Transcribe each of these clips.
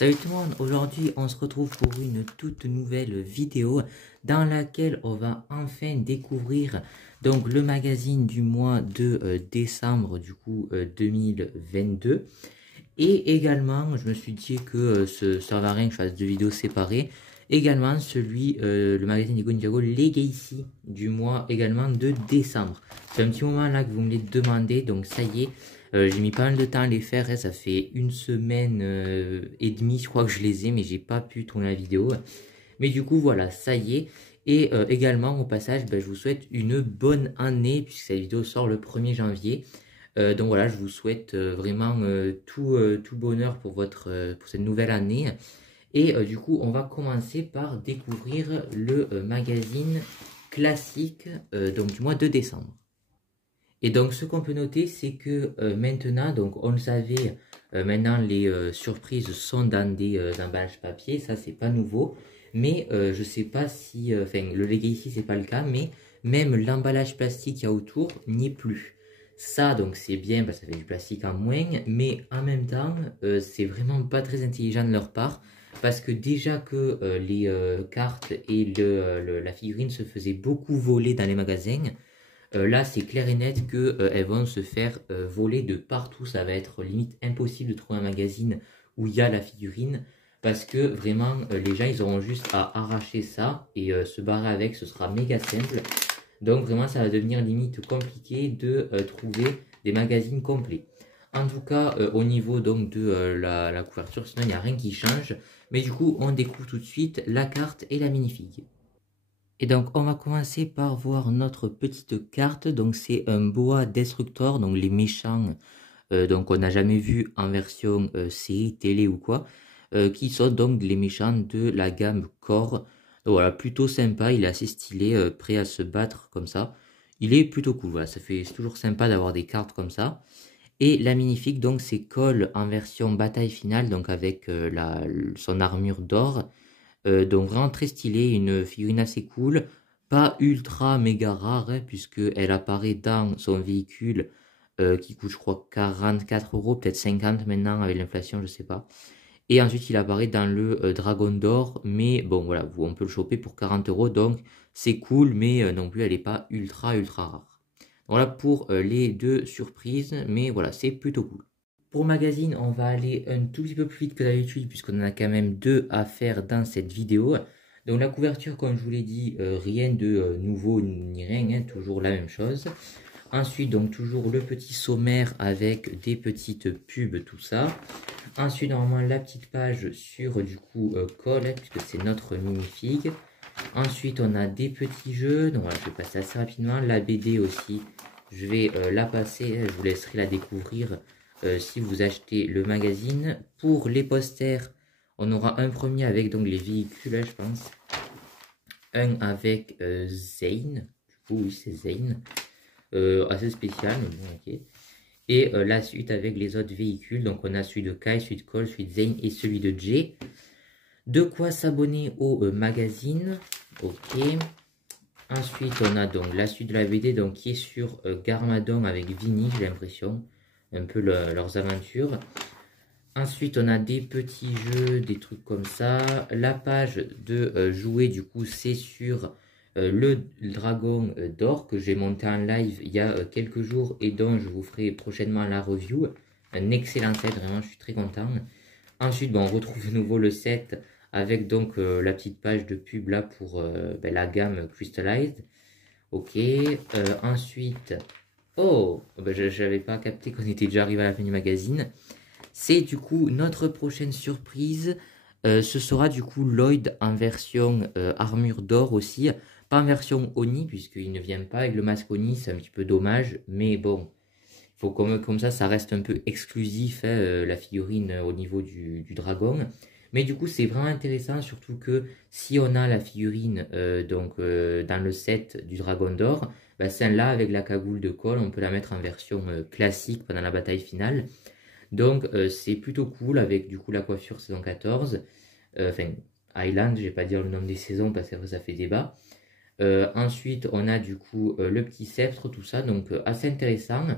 Salut tout le monde, aujourd'hui on se retrouve pour une toute nouvelle vidéo dans laquelle on va enfin découvrir donc le magazine du mois de décembre 2022. Et également je me suis dit que ça servait à rien que je fasse deux vidéos séparées. Également le magazine de Ninjago Legacy du mois également de décembre. C'est un petit moment là que vous me l'avez demandé, donc ça y est. J'ai mis pas mal de temps à les faire, hein. Ça fait une semaine et demie je crois que je les ai, mais j'ai pas pu tourner la vidéo. Mais du coup voilà, ça y est. Et également au passage, je vous souhaite une bonne année puisque cette vidéo sort le 1er janvier. Donc voilà, je vous souhaite vraiment tout bonheur pour pour cette nouvelle année. Et du coup, on va commencer par découvrir le magazine classique donc du mois de décembre. Et donc, ce qu'on peut noter, c'est que maintenant, donc on le savait, maintenant les surprises sont dans des emballages papier, ça c'est pas nouveau. Mais je sais pas si, enfin le Legacy c'est pas le cas, mais même l'emballage plastique qu'il y a autour n'y est plus. Ça donc c'est bien parce que ça fait du plastique en moins, mais en même temps c'est vraiment pas très intelligent de leur part. Parce que déjà que les cartes et la figurine se faisaient beaucoup voler dans les magasins, là, c'est clair et net qu'elles vont se faire voler de partout. Ça va être limite impossible de trouver un magazine où il y a la figurine. Parce que vraiment, les gens, ils auront juste à arracher ça et se barrer avec. Ce sera méga simple. Donc vraiment, ça va devenir limite compliqué de trouver des magazines complets. En tout cas, au niveau donc de la couverture, sinon il n'y a rien qui change. Mais du coup, on découvre tout de suite la carte et la minifig. Et donc on va commencer par voir notre petite carte. Donc c'est un boa destructor, donc les méchants donc on n'a jamais vu en version série, télé ou quoi, qui sont donc les méchants de la gamme Core. Donc voilà, plutôt sympa, il est assez stylé, prêt à se battre comme ça. Il est plutôt cool, voilà, c'est toujours sympa d'avoir des cartes comme ça. Et la minifig, donc c'est Cole en version bataille finale, donc avec son armure d'or. Donc vraiment très stylé, une figurine assez cool, pas ultra méga rare, hein, puisque elle apparaît dans son véhicule qui coûte je crois 44 euros, peut-être 50 maintenant avec l'inflation, je sais pas. Et ensuite il apparaît dans le Dragon d'or, mais bon voilà, on peut le choper pour 40 euros, donc c'est cool, mais non plus elle est pas ultra rare. Voilà pour les deux surprises, mais voilà, c'est plutôt cool. Pour magazine, on va aller un tout petit peu plus vite que d'habitude puisqu'on en a quand même deux à faire dans cette vidéo. Donc la couverture, comme je vous l'ai dit, rien de nouveau ni rien, hein, toujours la même chose. Ensuite, donc toujours le petit sommaire avec des petites pubs, tout ça. Ensuite, normalement, la petite page sur du coup Cole, hein, puisque c'est notre minifig. Ensuite, on a des petits jeux, donc voilà, je vais passer assez rapidement. La BD aussi, je vais la passer, je vous laisserai la découvrir si vous achetez le magazine. Pour les posters, on aura un premier avec donc les véhicules, hein, je pense. Un avec Zane, du coup oui c'est Zane, assez spécial, mais bon ok. Et la suite avec les autres véhicules, donc on a celui de Kai, celui de Cole, celui de Zane et celui de Jay. De quoi s'abonner au magazine, ok. Ensuite on a donc la suite de la BD donc, qui est sur Garmadon avec Vinny, j'ai l'impression. Un peu leurs aventures. Ensuite, on a des petits jeux, des trucs comme ça. La page de jouer, du coup, c'est sur le dragon d'or que j'ai monté en live il y a quelques jours et dont je vous ferai prochainement la review. Un excellent set, vraiment, je suis très content. Ensuite, on retrouve de nouveau le set avec donc la petite page de pub là pour la gamme Crystallized. Ok, ensuite... Oh, je n'avais pas capté qu'on était déjà arrivé à la fin du magazine. C'est du coup notre prochaine surprise. Ce sera du coup Lloyd en version armure d'or aussi. Pas en version Oni, puisqu'il ne vient pas avec le masque Oni, c'est un petit peu dommage. Mais bon, faut comme ça reste un peu exclusif, hein, la figurine au niveau du dragon. Mais du coup, c'est vraiment intéressant, surtout que si on a la figurine dans le set du Dragon d'Or, celle-là, avec la cagoule de Cole, on peut la mettre en version classique pendant la bataille finale. Donc, c'est plutôt cool avec du coup la coiffure saison 14. Enfin, Highland, je vais pas dire le nom des saisons parce que ça fait débat. Ensuite, on a du coup le petit sceptre, tout ça, donc assez intéressant.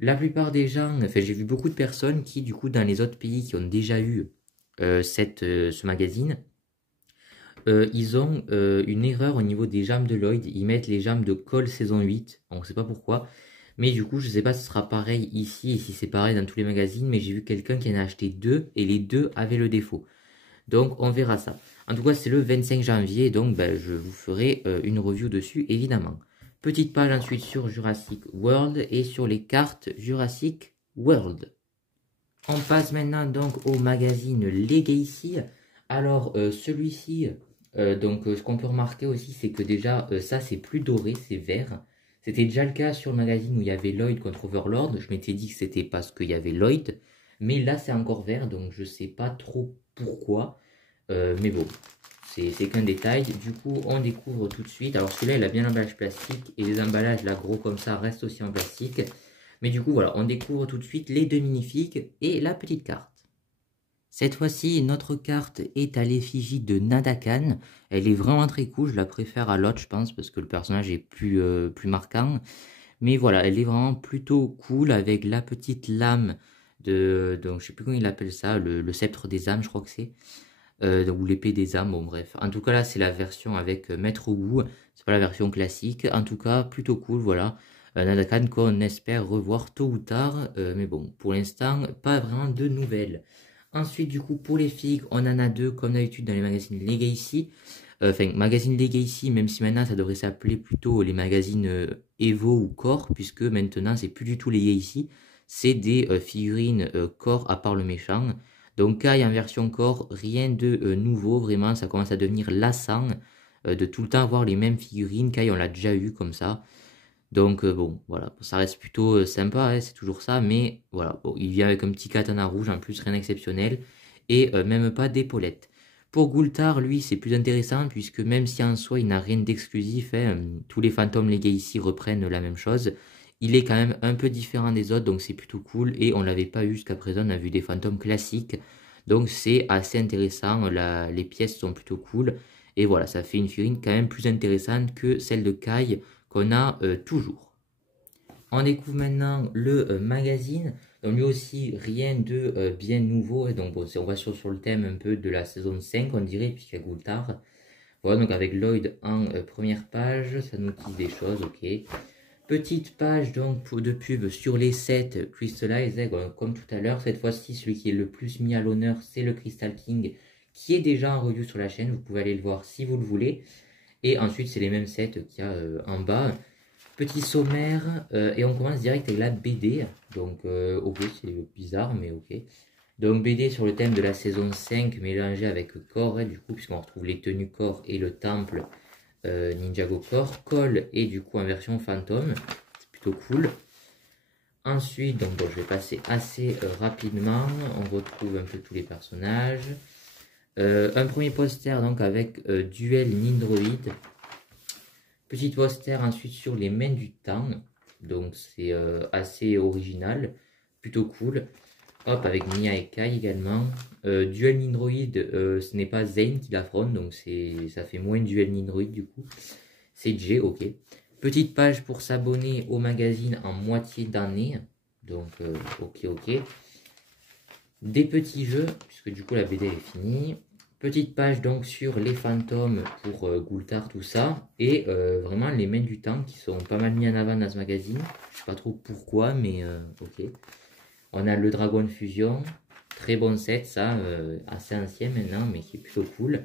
La plupart des gens, enfin j'ai vu beaucoup de personnes qui du coup dans les autres pays qui ont déjà eu ce magazine. Ils ont une erreur au niveau des jambes de Lloyd. Ils mettent les jambes de Cole saison 8. On ne sait pas pourquoi. Mais du coup, je ne sais pas si ce sera pareil ici et si c'est pareil dans tous les magazines. Mais j'ai vu quelqu'un qui en a acheté 2 et les 2 avaient le défaut. Donc, on verra ça. En tout cas, c'est le 25 janvier. Donc, je vous ferai une review dessus, évidemment. Petite page ensuite sur Jurassic World et sur les cartes Jurassic World. On passe maintenant donc au magazine Legacy. Alors, celui-ci... donc ce qu'on peut remarquer aussi c'est que déjà ça c'est plus doré, c'est vert. C'était déjà le cas sur le magazine où il y avait Lloyd contre Overlord. Je m'étais dit que c'était parce qu'il y avait Lloyd. Mais là c'est encore vert donc je sais pas trop pourquoi. Mais bon, c'est qu'un détail. Du coup on découvre tout de suite. Alors celui-là il a bien l'emballage plastique. Et les emballages là gros comme ça restent aussi en plastique. Mais du coup voilà, on découvre tout de suite les 2 minifigs et la petite carte. Cette fois-ci, notre carte est à l'effigie de Nadakan. Elle est vraiment très cool, je la préfère à l'autre, je pense, parce que le personnage est plus marquant. Mais voilà, elle est vraiment plutôt cool avec la petite lame de... Donc, je sais plus comment il appelle ça, le sceptre des âmes, je crois que c'est. Ou l'épée des âmes, bon bref. En tout cas, là, c'est la version avec Maître Wu. C'est pas la version classique. En tout cas, plutôt cool, voilà. Nadakan qu'on espère revoir tôt ou tard. Mais bon, pour l'instant, pas vraiment de nouvelles. Ensuite, du coup, pour les figues, on en a 2, comme d'habitude, dans les magazines Legacy. Enfin, magazine Legacy, même si maintenant, ça devrait s'appeler plutôt les magazines Evo ou Core, puisque maintenant, c'est plus du tout Legacy. C'est des figurines Core à part le méchant. Donc, Kai en version Core, rien de nouveau, vraiment, ça commence à devenir lassant de tout le temps avoir les mêmes figurines. Kai, on l'a déjà eu comme ça. Donc bon, voilà, ça reste plutôt sympa, hein, c'est toujours ça, mais voilà, bon, il vient avec un petit katana rouge, en plus rien d'exceptionnel, et même pas d'épaulettes. Pour Gultar, lui, c'est plus intéressant, puisque même si en soi, il n'a rien d'exclusif, hein, tous les fantômes légués ici reprennent la même chose, il est quand même un peu différent des autres, donc c'est plutôt cool, et on l'avait pas eu jusqu'à présent, on a vu des fantômes classiques, donc c'est assez intéressant, les pièces sont plutôt cool, et voilà, ça fait une figurine quand même plus intéressante que celle de Kai, qu'on a toujours. On découvre maintenant le magazine. Donc lui aussi, rien de bien nouveau. Hein. Donc bon, on va sur le thème un peu de la saison 5, on dirait, puisqu'il y a Gultar. Voilà, donc avec Lloyd en première page, ça nous dit des choses, ok. Petite page donc de pub sur les 7 Crystallize, hein, comme tout à l'heure. Cette fois-ci, celui qui est le plus mis à l'honneur, c'est le Crystal King, qui est déjà en review sur la chaîne. Vous pouvez aller le voir si vous le voulez. Et ensuite, c'est les mêmes sets qu'il y a en bas. Petit sommaire, et on commence direct avec la BD. Donc, ok, c'est bizarre, mais ok. Donc, BD sur le thème de la saison 5, mélangé avec Core, du coup, puisqu'on retrouve les tenues Core et le temple Ninjago Core. Cole et du coup en version fantôme. C'est plutôt cool. Ensuite, donc, bon, je vais passer assez rapidement. On retrouve un peu tous les personnages. Un premier poster donc avec Duel Nindroid. Petit poster ensuite sur les mains du temps. Donc c'est assez original. Plutôt cool. Hop, avec Mia et Kai également. Duel Nindroid, ce n'est pas Zane qui l'affronte. Donc ça fait moins Duel Nindroid du coup. C'est Jay, ok. Petite page pour s'abonner au magazine en moitié d'année. Donc ok. Des petits jeux, puisque du coup la BD est finie. Petite page donc sur les fantômes pour Gultar, tout ça. Et vraiment les mains du temps qui sont pas mal mis en avant dans ce magazine. Je sais pas trop pourquoi, mais ok. On a le Dragon Fusion. Très bon set, ça. Assez ancien maintenant, mais qui est plutôt cool.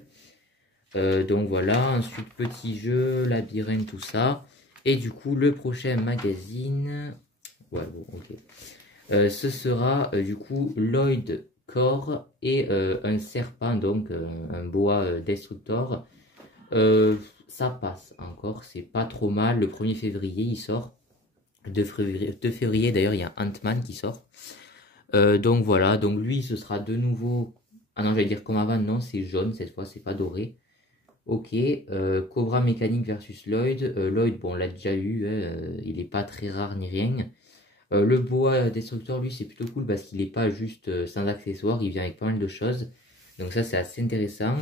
Donc voilà. Ensuite, petit jeu, labyrinthe, tout ça. Et du coup, le prochain magazine... Ouais, bon, ok. Ce sera du coup Lloyd Core et un serpent, donc un boa destructor. Ça passe encore, c'est pas trop mal. Le 1er février il sort. 2 février d'ailleurs il y a Ant-Man qui sort. Donc voilà, donc lui ce sera de nouveau... Ah non, j'allais dire comme avant, non, c'est jaune cette fois, c'est pas doré. Ok, Cobra mécanique versus Lloyd. Lloyd, bon, on l'a déjà eu, hein, il est pas très rare ni rien. Le boa destructeur, lui, c'est plutôt cool parce qu'il n'est pas juste sans accessoires, il vient avec pas mal de choses. Donc ça, c'est assez intéressant.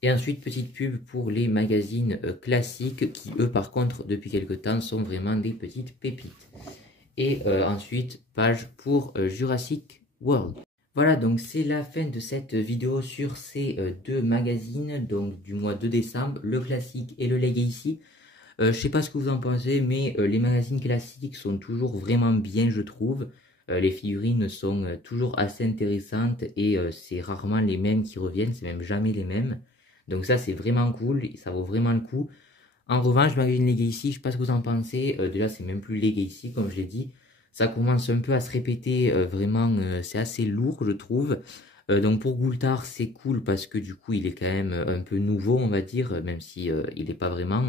Et ensuite, petite pub pour les magazines classiques qui, eux, par contre, depuis quelques temps, sont vraiment des petites pépites. Et ensuite, page pour Jurassic World. Voilà, donc c'est la fin de cette vidéo sur ces deux magazines, donc du mois de décembre, le classique et le Legacy. Je sais pas ce que vous en pensez, mais les magazines classiques sont toujours vraiment bien, je trouve. Les figurines sont toujours assez intéressantes et c'est rarement les mêmes qui reviennent, c'est même jamais les mêmes. Donc ça, c'est vraiment cool, et ça vaut vraiment le coup. En revanche, le magazine Legacy, je sais pas ce que vous en pensez. Déjà, c'est même plus Legacy, comme je l'ai dit. Ça commence un peu à se répéter, vraiment, c'est assez lourd, je trouve. Donc pour Goultard, c'est cool parce que du coup, il est quand même un peu nouveau, on va dire, même si il n'est pas vraiment.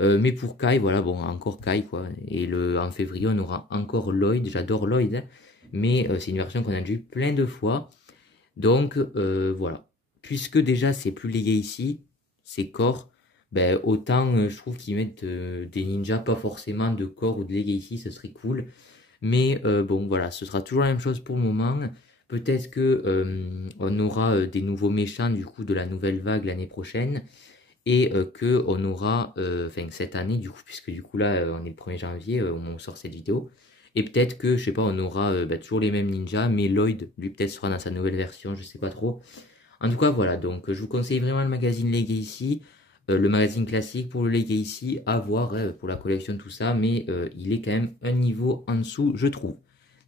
Mais pour Kai, voilà, bon, encore Kai, quoi. Et en février, on aura encore Lloyd. J'adore Lloyd, hein, mais c'est une version qu'on a déjà eu plein de fois. Donc, voilà. Puisque déjà, c'est plus légal ici, c'est corps, ben, autant je trouve qu'ils mettent des ninjas, pas forcément de corps ou de légal ici, ce serait cool. Mais bon, voilà, ce sera toujours la même chose pour le moment. Peut-être que on aura des nouveaux méchants du coup de la nouvelle vague l'année prochaine et que on aura, enfin cette année du coup, puisque du coup là on est le 1er janvier au moment où on sort cette vidéo, et peut-être que je sais pas, on aura bah, toujours les mêmes ninjas, mais Lloyd lui peut-être sera dans sa nouvelle version, je sais pas trop. En tout cas voilà, donc je vous conseille vraiment le magazine Legacy, le magazine classique pour le Legacy, à voir hein, pour la collection tout ça, mais il est quand même un niveau en dessous je trouve.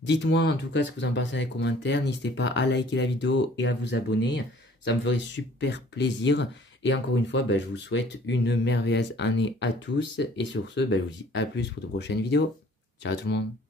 Dites-moi en tout cas ce que vous en pensez dans les commentaires, n'hésitez pas à liker la vidéo et à vous abonner, ça me ferait super plaisir. Et encore une fois, bah, je vous souhaite une merveilleuse année à tous. Et sur ce, bah, je vous dis à plus pour de prochaines vidéos. Ciao tout le monde.